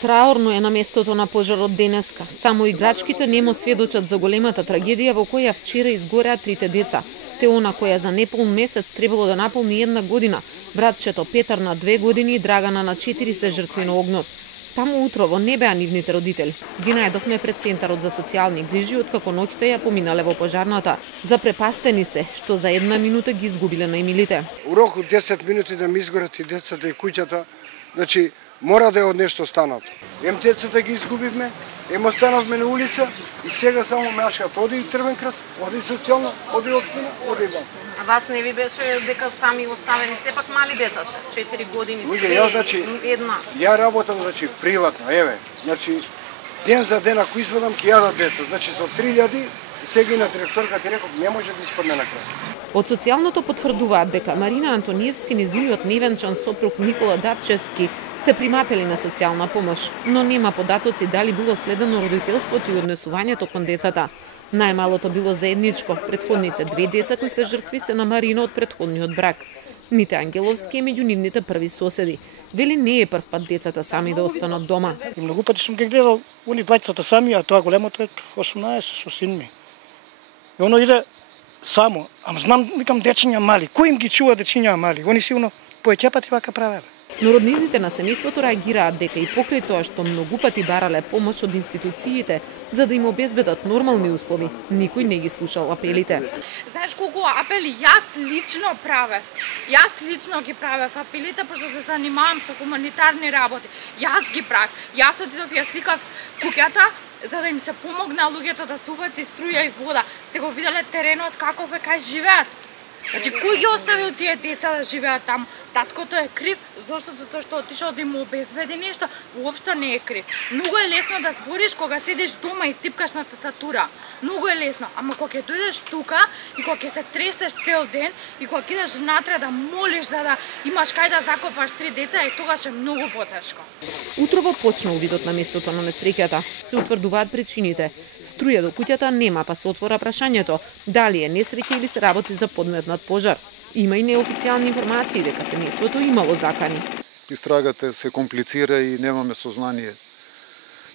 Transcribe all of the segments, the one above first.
Траорно е на местото на пожарот денеска. Само играчките немо сведочат за големата трагедија во која вчера изгореа трите деца. Теона која за неполн месец требало да наполни 1 година, братчето Петар на 2 години и Драгана на 4 се жртви на огнот. Таму утрово не беа нивните родители. Ги најдовме пред Центарот за социјални грижи откако ноќта ја поминале во пожарната. Запрепастени се што за 1 минута ги изгубиле најмилите. У рок од 10 минути да ми изгорат и децата и куќата, значи мора да е од нешто станато. Децата ги изгубивме, останавме на улица и сега само машкат оди Црвен крст, оди социјално, оди општина, оди бан. А вас не ви беше дека сами оставени сепак мали деца се, 4 години, Јас, значи, една. Ја работам, значи, приватно, еве, значи, ден за ден ако извадам ќе јадат деца, значи со 3000 и сега и на директорка ти реков не може да испадне на крај. Од социјалното потврдуваат дека Марина Антониевски, незиниот невенчан сопруг Никола Давчевски се приматели на социјална помош, но нема податоци дали било следено родителството и однесувањето кон децата. Најмалото било заедничко, претходните 2 деца кои се жртви се на Марина од претходниот брак. Мите Ангеловски е меѓу нивните први соседи. Вели не е прв пат децата сами да останат дома. И многу пати сум ги гледал они двајцата сами, а тоа големото е 18 со син ми. И оно иде само, ама знам, викам, дечиња мали. Кој им ги чува дечиња мали? Они сигурно поеќе пати вака правеле. Но роднините на семејството реагираат дека и покрај тоа што многу пати барале помош од институциите за да им обезбедат нормални услови, никој не ги слушал апелите. Знаеш колку апели јас лично правев. Јас лично ги правев апелите пошто се занимавам со хуманитарни работи. Јас ги правев. Јас отидов ја сликав куќата за да им се помогна луѓето да се убаци струја и вода. Сте го виделе теренот каков е кај живеат. Значи, кој ги оставил тие деца да живеат таму? Таткото е крив, зашто? Затоа што отишол да им обезбеди нешто, уопшто не е крив. Многу е лесно да збориш кога седиш дома и типкаш на тастатура. Многу е лесно, ама кога ќе дојдеш тука и кога ќе се тресеш цел ден и кога ќе идеш внатре да молиш за да имаш кај да закопаш 3 деца, тогаш е многу потешко. Утрово почна увидот на местото на несреќата. Се утврдуваат причините. Струја до куќата нема, па се отвора прашањето дали е несреќа или се работи за подметнат пожар. Има и неофицијални информации дека семејството имало закани. Истрагата се комплицира и немаме сознание.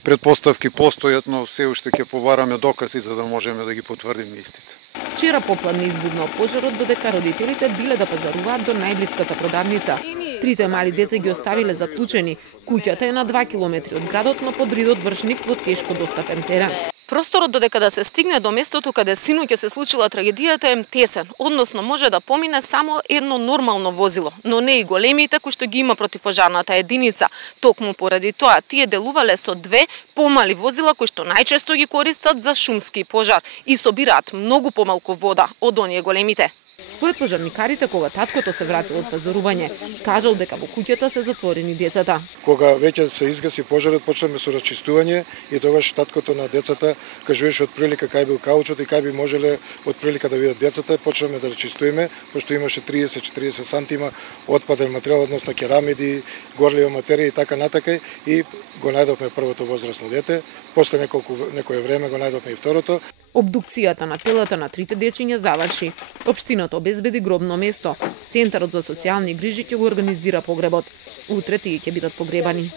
Предпоставки постојат, но се уште ќе побараме докази за да можеме да ги потврдиме истите. Вчера попладне избуднал пожарот додека родителите биле да пазаруваат до најблиската продавница. Трите мали деца ги оставиле заклучени. Куќата е на 2 километри од градот, но подридот Вршник во тешко достапен терен. Просторот додека да се стигне до местото каде синоќа се случила трагедијата е тесен, односно може да помине само едно нормално возило, но не и големите кои што ги има противпожарната единица. Токму поради тоа тие делувале со 2 помали возила кои што најчесто ги користат за шумски пожар и собираат многу помалку вода од оние големите. Според пожарникарите, кога таткото се вратил од пазарување, кажал дека во куќата се затворени децата. Кога веќе се изгаси пожарот, почнаме со расчистување и тогаш таткото на децата кажуваше од прилика кај бил каучот и кај би можеле од прилика да видат децата, почнаме да расчистуваме, пошто имаше 30-40 сантима отпаден материјал, односно керамиди, горлива материја и така натака, и го најдовме првото возрасно дете, после некое време го најдовме и второто. Обдукцијата на телата на трите дечиња заврши. Општината обезбеди гробно место. Центарот за социјални грижи ќе го организира погребот. Утре тие ќе бидат погребани.